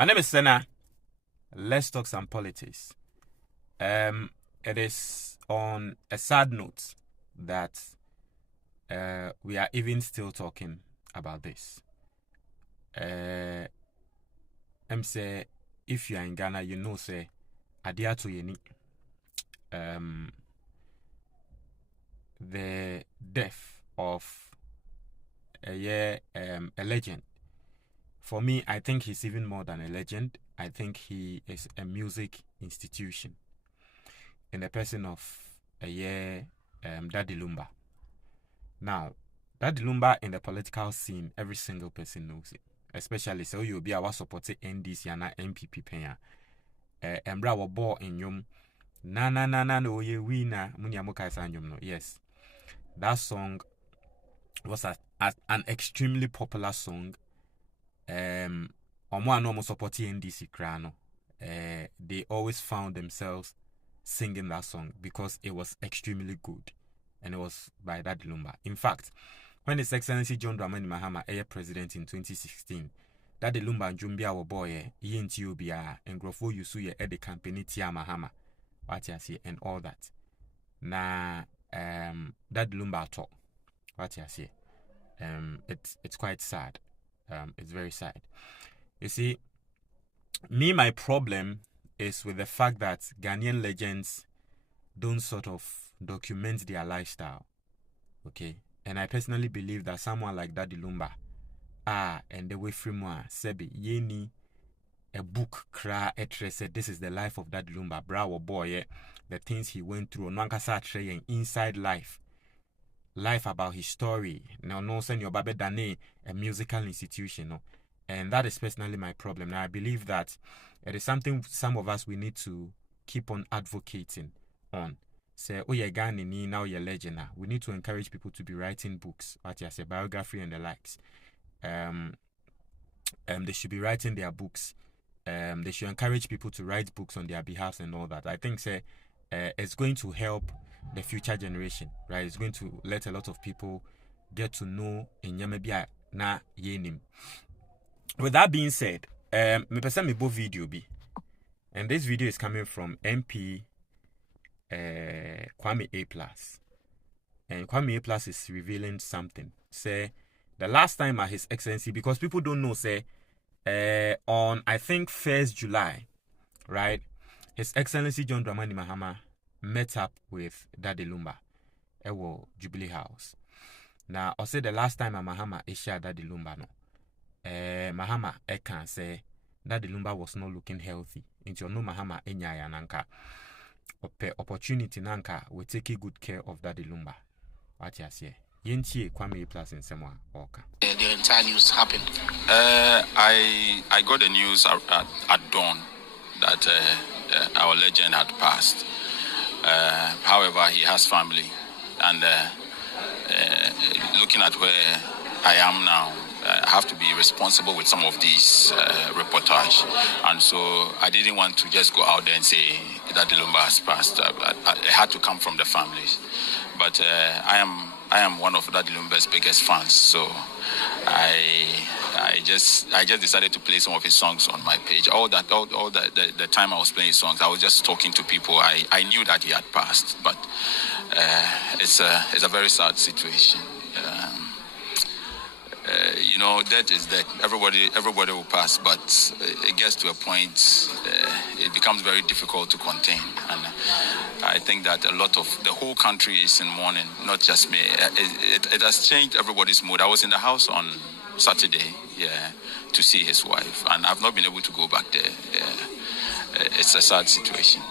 My name is Senna. Let's talk some politics. It is on a sad note that we are even still talking about this. I'm say if you are in Ghana, you know say adia to yeni. The death of a legend. For me, I think he's even more than a legend. I think he is a music institution in the person of Daddy Lumba. Now, Daddy Lumba in the political scene, every single person knows it. Especially so you'll be our supporting NDC and MPP penya. Embra wa bo in yum. No ye wina munyamuka sanyum no. Yes. That song was an extremely popular song. Omo supporting NDC krano. They always found themselves singing that song because it was extremely good, and it was by Daddy Lumba. In fact, when His Excellency John Dramani Mahama was president in 2016, Daddy Lumba and Jumbia were boy, Ethiopia, and Grofo Yusuye at the company Tia Mahama, what you see, and all that. Na Daddy Lumba talk, what you see, it's quite sad. It's very sad. You see, my problem is with the fact that Ghanaian legends don't sort of document their lifestyle. Okay? And I personally believe that someone like Daddy Lumba, and the way from Sebi, Yeni, a book, kra, etre said, this is the life of Daddy Lumba, bravo boy, the things he went through, Nankasa Trey, inside life about his story. Now, no, send your baby Dane, a musical institution, no. And that is personally my problem. Now, I believe that it is something some of us we need to keep on advocating on. Say, oh, you're Ghanaian, now you're legend. We need to encourage people to be writing books, what you say, biography and the likes. They should be writing their books. They should encourage people to write books on their behalf and all that. I think, say, it's going to help the future generation, right? It's going to let a lot of people get to know Inyamebia na yenim. With that being said, me person me bo video be, and this video is coming from MP Kwame A+, and Kwame A+ is revealing something. Say the last time at His Excellency, because people don't know, say on I think 1st July, right? His Excellency John Dramani Mahama met up with Daddy Lumba at Jubilee House. Now, I say the last time Mahama shared Daddy Lumba, no. Mahama can say Daddy Lumba was not looking healthy. Into no Mahama enyaya nanka. Opportunity nanka will take good care of Daddy Lumba. What you say? Yentie Kwame A+ in Samoa Oka. The entire news happened. I got the news at dawn that our legend had passed. However, he has family, and looking at where I am now, I have to be responsible with some of these reportage, and so I didn't want to just go out there and say that Daddy Lumba has passed. It had to come from the families, but I am one of Daddy Lumba's biggest fans, so I just decided to play some of his songs on my page. All the time I was playing songs, I was just talking to people. I knew that he had passed, but it's a very sad situation. Death is death. Everybody will pass, but it gets to a point, it becomes very difficult to contain. And I think that the whole country is in mourning, not just me. It has changed everybody's mood. I was in the house on Saturday, to see his wife, and I've not been able to go back there. It's a sad situation.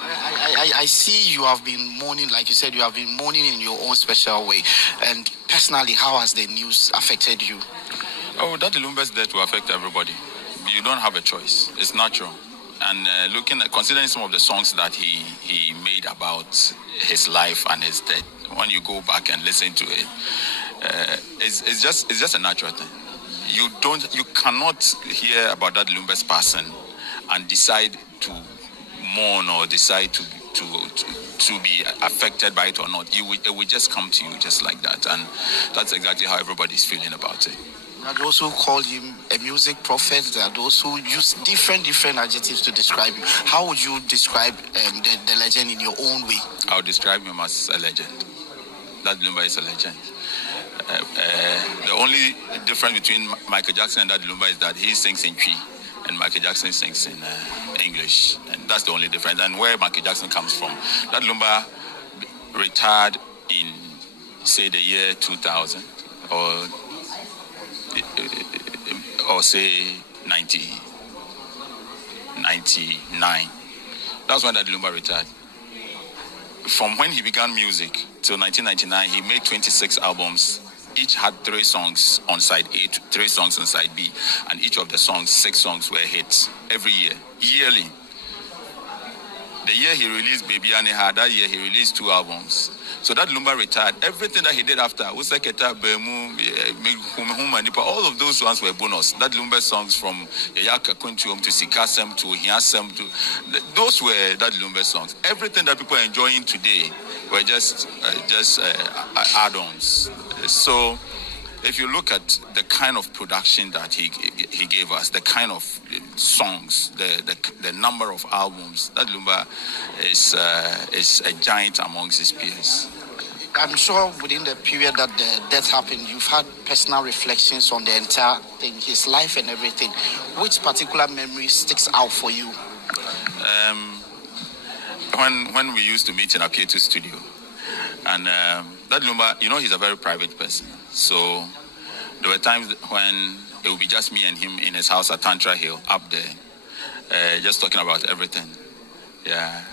I see you have been mourning, like you said, you have been mourning in your own special way. And personally, how has the news affected you? Oh, Daddy Lumba's death will affect everybody. You don't have a choice. It's natural. And considering some of the songs that he made about his life and his death, when you go back and listen to it, it's just a natural thing. You cannot hear about Daddy Lumba's passing and decide to mourn or decide to be affected by it or not. It will just come to you just like that, and that's exactly how everybody's feeling about it. There are those who call him a music prophet. There are those who use different adjectives to describe him. How would you describe the legend in your own way? I would describe him as a legend. Daddy Lumba is a legend. The only difference between Michael Jackson and Daddy Lumba is that he sings in Twi and Michael Jackson sings in English. And that's the only difference. And where Michael Jackson comes from. Daddy Lumba retired in, say, the year 2000 or say 99. That's when Daddy Lumba retired. From when he began music till 1999, he made 26 albums. Each had 3 songs on side A, 3 songs on side B, and each of the songs, 6 songs were hits every year, yearly. The year he released Baby Aneha, that year he released 2 albums. So that Lumba retired. Everything that he did after, Useketa, Bemu, all of those ones were bonus. That Lumba songs from Yayaka Kuntium to Sikasem to Hiasem, those were that Lumba songs. Everything that people are enjoying today were just add-ons. So if you look at the kind of production that he gave us, the kind of songs, the number of albums, that Lumba is a giant amongst his peers. I'm sure within the period that the death happened, you've had personal reflections on the entire thing, his life and everything. Which particular memory sticks out for you? When we used to meet in Apietu studio, and that Lumba, he's a very private person. So there were times when it would be just me and him in his house at Tantra Hill, up there, just talking about everything. Yeah.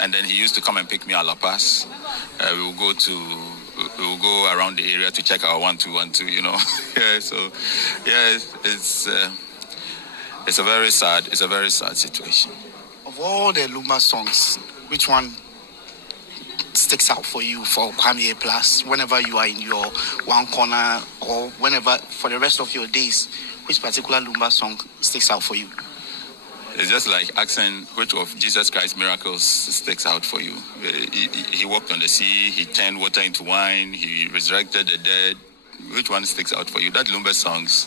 And then he used to come and pick me at La Paz. We will go around the area to check our 1-2-1-2, Yeah. So yeah, it's a very sad situation. Of all the Lumba songs, which one sticks out for you for Kwame Plus? Whenever you are in your one corner or whenever for the rest of your days, which particular Lumba song sticks out for you? It's just like asking which of Jesus Christ's miracles sticks out for you. He walked on the sea, he turned water into wine, he resurrected the dead. Which one sticks out for you? That Lumba songs,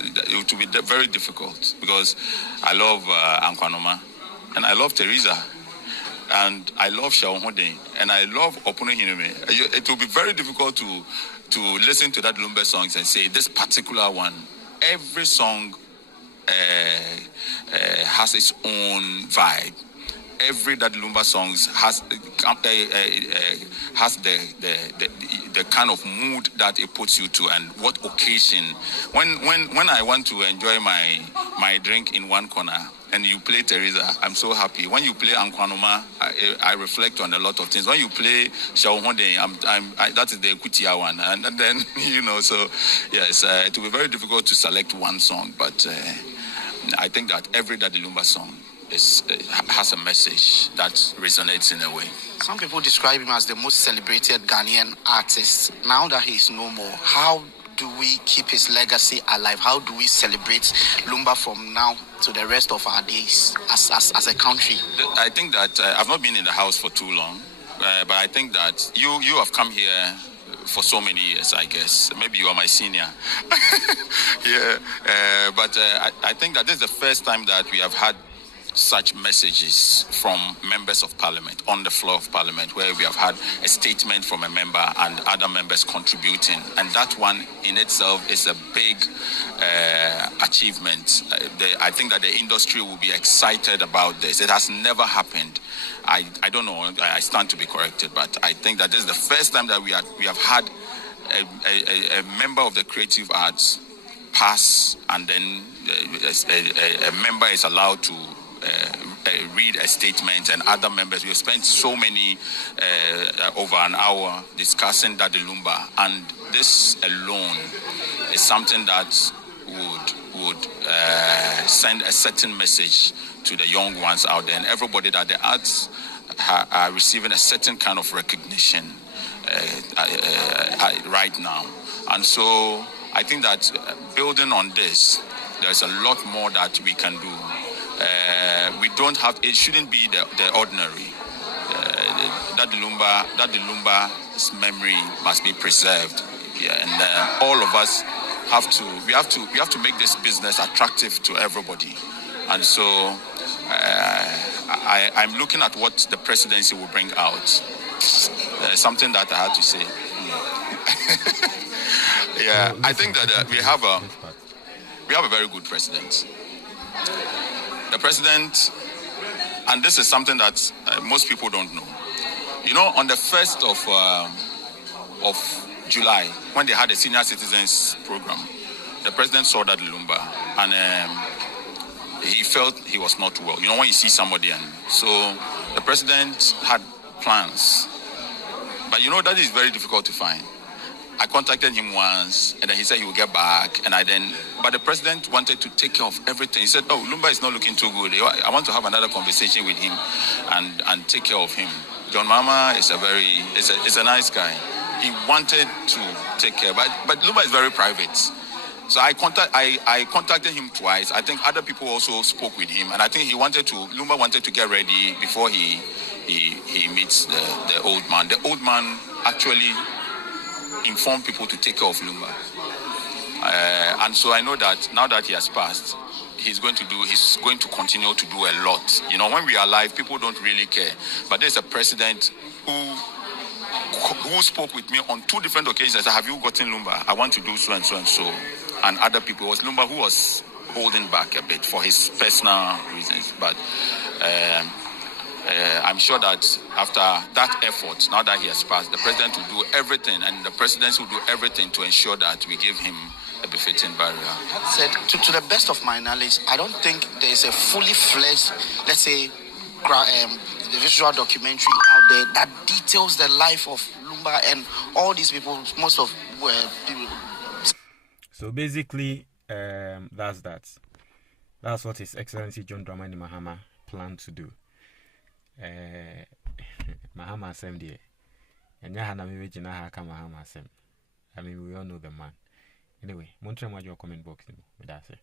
it would be very difficult because I love Ankwanoma and I love Teresa and I love Shaohode and I love Opono Hineme. It will be very difficult to listen to that Lumba songs and say this particular one. Every song has its own vibe. Every that Lumba songs has the kind of mood that it puts you to and what occasion. When I want to enjoy my drink in one corner and you play Teresa, I'm so happy. When you play Ankwanoma, I reflect on a lot of things. When you play Shaohode, that is the Kutia one, and then So yes, it will be very difficult to select one song, but I think that every Daddy Lumba song has a message that resonates in a way. Some people describe him as the most celebrated Ghanaian artist. Now that he's no more, how do we keep his legacy alive? How do we celebrate Lumba from now to the rest of our days as a country? I think that I've not been in the house for too long, but I think that you have come here for so many years, I guess. Maybe you are my senior. Yeah, but I think that this is the first time that we have had such messages from members of parliament on the floor of parliament, where we have had a statement from a member and other members contributing, and that one in itself is a big achievement. I think that the industry will be excited about this. It has never happened. I don't know, I stand to be corrected, but I think that this is the first time that we have had a member of the creative arts pass, and then a member is allowed to read a statement, and other members. We have spent so many over an hour discussing Daddy Lumba, and this alone is something that would send a certain message to the young ones out there, and everybody, that the arts are receiving a certain kind of recognition right now. And so I think that building on this, there's a lot more that we can do. We don't have, it shouldn't be the ordinary. Daddy Lumba's memory must be preserved. Yeah, and all of us have to make this business attractive to everybody. And so I'm looking at what the presidency will bring out. Something that I had to say. Yeah, I think that we have a very good president. The president, and this is something that most people don't know. You know, on the 1st of July, when they had a senior citizens program, the president saw Daddy Lumba, and he felt he was not well. You know, when you see somebody, and so the president had plans. But you know, that is very difficult to find. I contacted him once, and then he said he would get back, but the president wanted to take care of everything. He said, "Oh, Lumba is not looking too good. I want to have another conversation with him, and take care of him." John Mahama is a nice guy. He wanted to take care, but Lumba is very private. So I contacted him twice. I think other people also spoke with him, and I think Lumba wanted to get ready before he meets the old man. The old man actually informed people to take care of Lumba. And so I know that now that he has passed, he's going to continue to do a lot. You know, when we are alive, people don't really care. But there's a president who spoke with me on 2 different occasions. I said, "Have you gotten Lumba? I want to do so and so and so." And other people, it was Lumba who was holding back a bit for his personal reasons. But I'm sure that after that effort, now that he has passed, the president will do everything, and the presidency will do everything to ensure that we give him a befitting burial. That said, to the best of my knowledge, I don't think there's a fully fledged, let's say, visual documentary out there that details the life of Lumba and all these people. Most of people. So basically, that's that. That's what His Excellency John Dramani Mahama planned to do. Mahama Sem dear. And Yahana Mivijina Haka Mahama Sem. I mean, we all know the man. Anyway, Montreal, your comment box. That's it.